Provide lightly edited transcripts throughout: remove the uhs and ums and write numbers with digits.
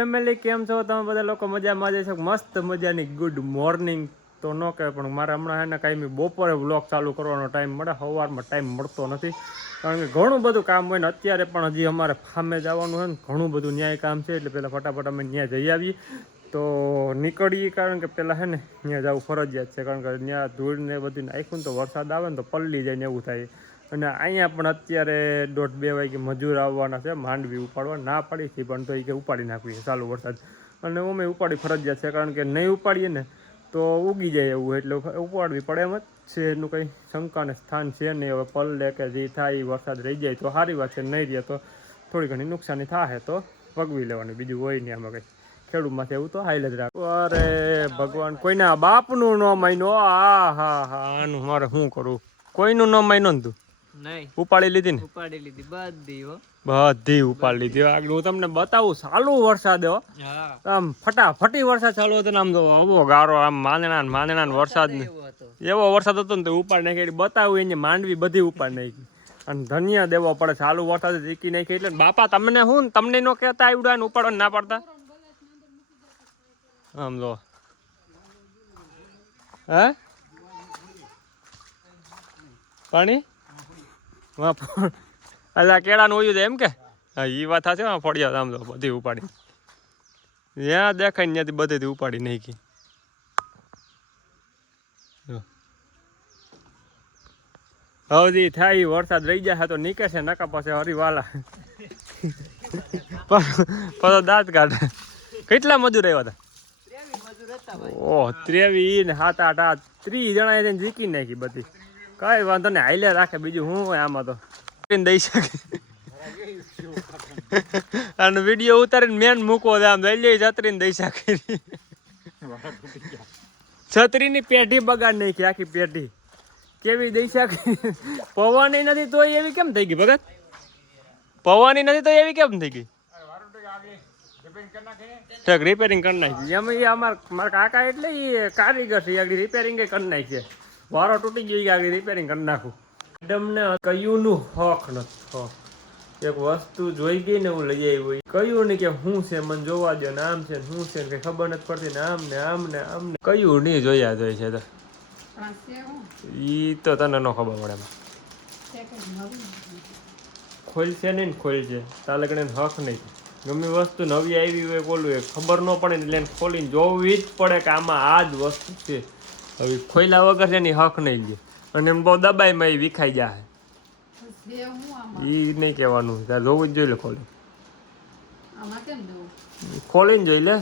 Family કેમ છો તમે બધા લોકો? મજામાં જશો? મસ્ત મજાની ગુડ મોર્નિંગ તો ન કહેવાય, પણ મારે હમણાં એને કાંઈ બપોરે વ્લોગ ચાલુ કરવાનો ટાઈમ મળે, સવારમાં ટાઈમ મળતો નથી કારણ કે ઘણું બધું કામ હોય ને. અત્યારે પણ હજી અમારે ફામે જવાનું હોય ને, ઘણું બધું ન્યાય કામ છે, એટલે પહેલાં ફટાફટ અમે ત્યાં જઈ આવીએ તો નીકળીએ, કારણ કે પહેલાં છે ને ત્યાં જવું ફરજિયાત છે, કારણ કે ત્યાં ધૂળ ને બધી નાખ્યું ને તો વરસાદ આવે ને તો પલળી જાય ને એવું થાય. અને અહીંયા પણ અત્યારે 1:30-2 વાગે મજૂર આવવાના છે માંડવી ઉપાડવા. ના પાડી હતી પણ તો એ કે ઉપાડી નાખવી ચાલુ વરસાદ, અને અમે ઉપાડી ફરજિયાત છે, કારણ કે નહીં ઉપાડીએ ને તો ઉગી જાય એવું, એટલે ઉપાડવી પડે એમ જ છે. એનું કંઈ શંકાને સ્થાન છે નહીં. હવે પલળે કે જે થાય વરસાદ રહી જાય તો સારી વાત છે, નહીં રહે તો થોડી ઘણી નુકસાની થાય તો પગવી લેવાની, બીજું હોય નહીં આમાં કંઈ. ખેડૂતમાંથી એવું તો હાઈલ જ રાખો. અરે ભગવાન, કોઈના બાપનું ન માન્યો. હા હા હા, આનું મારે શું કરું? કોઈનું ન માન્યો ને તું? નહીં ઉપાડી લીધી ને? ઉપાડી લીધી બધી ઉપાડી લીધી. આગળ હું તમને બતાવું. ચાલુ વરસાદ આમ ફટાફટી વરસાદ ચાલુ હતો ને, આમ તો આવો ગારો, આમ માંદણા વરસાદ એવો વરસાદ હતો ને તો ઉપાડ નાખી. બતાવું એને માંડવી બધી ઉપાડ નાખી, અને ધનિયા દેવો પડે. ચાલુ વરસાદ જીકી નાખી. એટલે બાપા તમને શું, તમને ન કહેતા આવડ્યા ને ઉપાડવા ના પડતા? આમ જો હે પાણી અલા કેળાનું ઓયું છે એમ કે? હા એ વાત થશે. ફળિયા આમ તો બધી ઉપાડી, જ્યાં દેખાય ને ત્યાંથી બધેથી ઉપાડી નાખી. હજી થાય વરસાદ રહી જાય તો નીકળે છે, નકા પાસે હરીવાલા પાછો દાંત કાઢે. કેટલા મજૂર આવ્યા હતા? ઓહ 23 ને 7-8 30 જણા એને જીકી નાખી બધી. કઈ વાંધો ને, હાલ્યા રાખે. બીજું શું હોય આમાં તો દઈ શકે. અને વિડીયો ઉતારીને મેન મૂકવો છે, આમ લઈ છત્રીને દઈ શકે. છત્રીની પેઢી બગાડ નાખી, આખી પેઢી કેવી દઈ શકે. પવાની નથી તો એવી કેમ થઈ ગઈ ભગત? પવાની નથી તો એવી કેમ થઈ ગઈ? રિપેરિંગ કરી નાખી. એમ મારા કાકા એટલે એ કારીગર છે, આગળ રિપેરિંગ કરી નાખી. વારો તૂટી ગયો, આગળ રિપેરિંગ કરી નાખું. મેડમને કયું નું હક નથી. એક વસ્તુ જોઈ ગઈ ને હું લઈ આવી, કયું નહીં કે શું છે મને જોવા દો ને, આમ છે ને શું છે ને કઈ ખબર નથી પડતી ને, આમ ને આમ ને આમ ને કયું નહીં જોયા જોઈ છે તો ઈ તો તને ન ખબર પડે. ખોલશે નહીં ને ખોલશે તાલે ગણે હક નહીં. ગમે વસ્તુ નવી આવી હોય બોલવું એ ખબર ન પડે ને એટલે ખોલીને જોવી જ પડે કે આમાં આ જ વસ્તુ છે. હવે ખોલ્યા વગર એની હક નહીં લે, અને એમ બહુ દબાઈમાં એ વિખાઈ જાય. ઈ નહીં કહેવાનું, તારે જોવું જ જોઈ લે. ખોલીને જોઈ લે.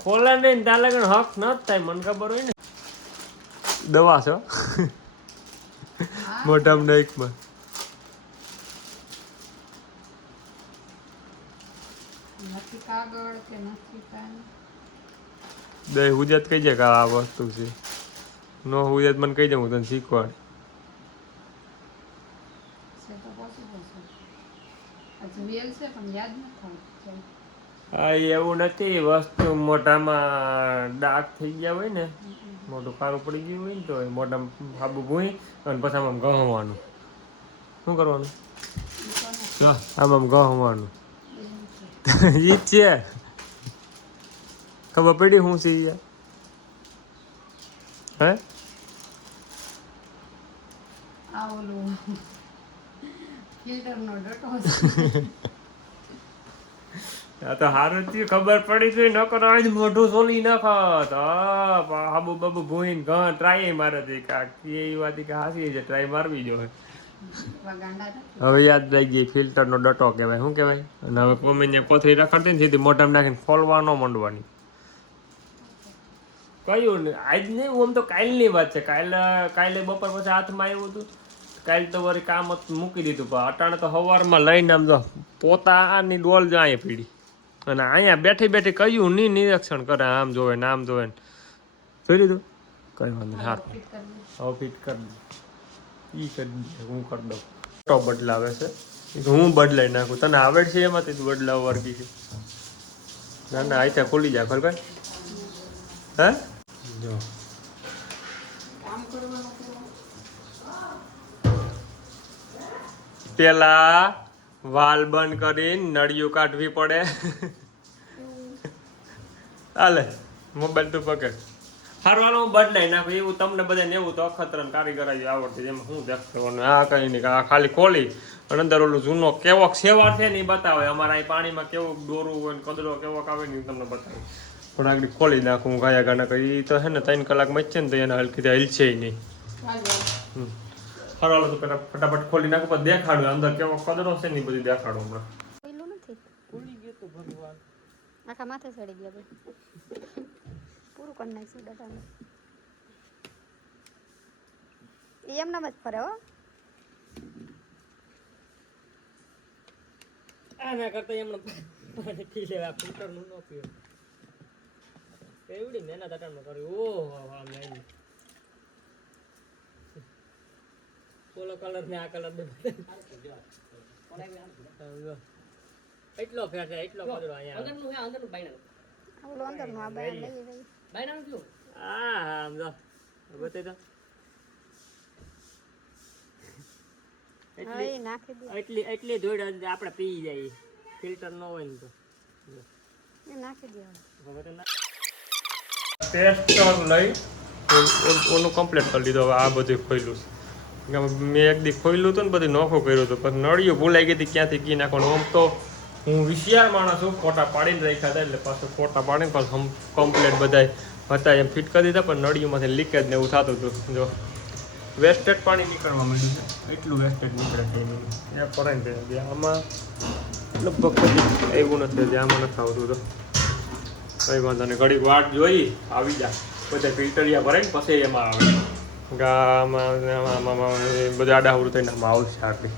ખોલે નહીં તાલે ગણે હક ન જ થાય, મને ખબર હોય ને. દવા છો મોઢામાં નાકમાં. દહીં હુજત કહી જાય કે આ વસ્તુ છે. નો હુજત મને કહી દે, હું તને શીખવાડ. હા એવું નથી, વસ્તુ મોઢામાં ડાઘ થઈ ગયા હોય ને, મોઢું કાળું પડી ગયું હોય ને તો મોઢામાં સાબુ ભૂઈ અને પછી આમ ગહવાનું. શું કરવાનું? આમ ગહવાનું. ઈ છે ખબર પડી શું છે યાર? હે આ તો હારું થયું ખબર પડી ગઈ, ન કરો મોઢું સોલી નાખત. હાબુ બાબુ ભૂઈને ઘ ટ્રાય મારે એ વાત કે હાસી છે, ટ્રાય મારવી જો. હવે યાદ રહી ગઈ, ફિલ્ટર નો ડટો કહેવાય. શું કહેવાય? અને હવે મમ્મીને કોથળી રખડતી ને સીધી મોઢામાં નાખીને ખોલવા ન માંડવાની. કયું નહીં આજ નહીં, આમ તો કાલની વાત છે. કાલે બપોર પછી હાથમાં આવ્યું હતું. કાલે તો વળી કામ મૂકી દીધું, પણ અટાણે તો સવારમાં લઈને આમ તો પોતાની ડોલ જ અહીંયા પીડી, અને અહીંયા બેઠી બેઠી કયું નહીં નિરીક્ષણ કરે. આમ જોવે ને આમ જોવે ને. જોઈ લીધું? કઈ વાંધો નહીં. હવે ફિટ કરી દઉં. ઈ કરી દે, હું કરી દઉં. ફોટો બદલાવે છે, હું બદલાઈ નાખું. તને આવડે છે એમાંથી તું બદલાવ વર્ગી છે? ના ના આઈતા ખોલી જાય ખબર. હે જો પેલા વાલ બંધ કરીને નળિયું કાઢવી પડે. હાલે મોબાઈલ તું પકડ. હારું હાલો હું બદલાઈ નાખું એવું તમને બધાને એવું તો અખતરન કારીગરાઈ આવડતી એમાં શું દેખવાનું આ કઈ નહીં આ ખાલી ખોલી અને અંદર ઓલું જૂનો કેવો સેવાર છે ને એ બતાવે અમારા અહીં પાણીમાં કેવું દોરું હોય ને કદડો કેવો આવે ને તમને બતાવે પણ આગળ ખોલી નાખું ગાયા ગાના કરી તો હે ને 3 કલાક મચશે ને તો એને હલકી હલશે નહીં. હારું હાલો તો પેલા ફટાફટ ખોલી નાખું પણ દેખાડું અંદર કેવો કદડો છે ને એ બધું દેખાડું હમણાં. ખુલી ગયો તો ભગવાન આખા માથે ચડી ગયા ભાઈ પૂરું કરી નાખશું ડટાને એમ નામ જ ફરે હો આના કરતા એમણે પાણી પી લેવા ફિલ્ટરનું ન પીવું કેવડી મહેનત અટાણમાં કરી ઓહો આમ લાવી ઓલો કલર ને આ કલર બે એટલો ફેર છે એટલો કલર અહીંયા અંદરનું હે અંદરનું બાયના ઓલો અંદરનું આ બાય લઈ લઈ બાયનાનું કયું હા આમ જો બતાઈ દો હા નાખી દે એટલી ધોળ આપણે પી જાય ફિલ્ટર ન હોય ને તો એ નાખી દે હવે તો ટેસ્ટર લઈ ઓનું કમ્પ્લીટ કરી લીધું. હવે આ બધું ખોલ્યું છે મેં એક દી ખોલ્યું હતું ને બધું નોખું કર્યું હતું પછી નળિયું ભૂલાઈ ગઈ હતી ક્યાંથી કી નાખવાનું. આમ તો હું વિશિયાર માણસ છું ફોટા પાડીને રાખ્યા હતા એટલે પાછું ફોટા પાડીને પાછું કમ્પ્લીટ બધા હતા એમ ફિટ કરી દીધા પણ નળિયુંમાંથી લીકેજ ને એવું થતું હતું. જો વેસ્ટેજ પાણી નીકળવા માંડ્યું છે એટલું વેસ્ટેજ નીકળે છે એ પડાઈને દે આમાં લગભગ પછી એવું નથી જે આમાં નથી આવતું તો કઈ વાંધો નહીં ઘડીક વાટ જોઈ આવી જા બધા ફિલ્ટરિયા ભરાય ને પછી એમાં આવે ગામાં બધા આડાહુર થઈને આમાં આવશે આટલી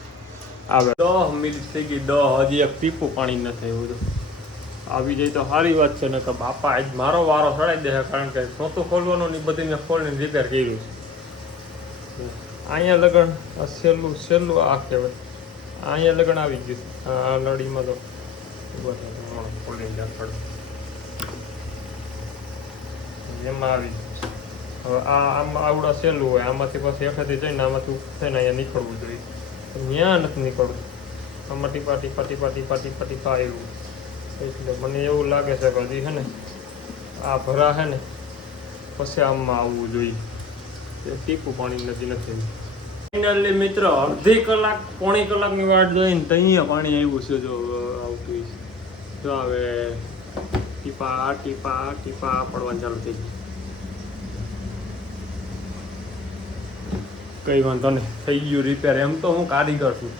આવે 10 મિનિટ થઈ ગઈ 10 હજી એક ટીપું પાણી નથી એવું બધું આવી જાય તો સારી વાત છે ને કે બાપા આજ મારો વારો સડાઈ દે કારણ કે સોતું ખોલવાનું ને બધી મેં ખોલીને રિપેર કર્યું છે. અહીંયા લગન સહેલું આ કહેવાય અહીંયા લગન આવી ગયું આ નળીમાં તો ખોલીને પડે એમાં આવી હવે આમાં આવડા સહેલું હોય આમાંથી પાછી હેઠળથી જઈને આમાંથી થઈને અહીંયા નીકળવું જોઈએ ત્યાં નથી નીકળવું આમાં ટીપા ટીપા ટીપા ટીપા ટીપા ટીપા એવું એટલે મને એવું લાગે છે કે હજી છે ને આ ભરા છે ને પછી આમાં આવવું જોઈએ ટીપું પાણી નથી. ફાઇનલી મિત્રો અડધી કલાક પોણી કલાકની વાટ જોઈને તો અહીંયા પાણી આવ્યું છે જો આવતું જો હવે ટીપા ટીપા ટીપા પડવાનું ચાલુ થઈ ગયું. કઈ વાંધો નહીં થઈ ગયું રિપેર. એમ તો હું કારીગર છું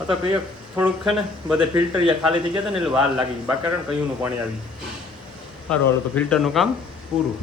અથવા કંઈ થોડુંક છે ને બધે ફિલ્ટરિયા ખાલી થઈ ગયા હતા ને એટલે વાર લાગી બાકી કયુંનું પાણી આવી સારું હાલો તો ફિલ્ટરનું કામ પૂરું.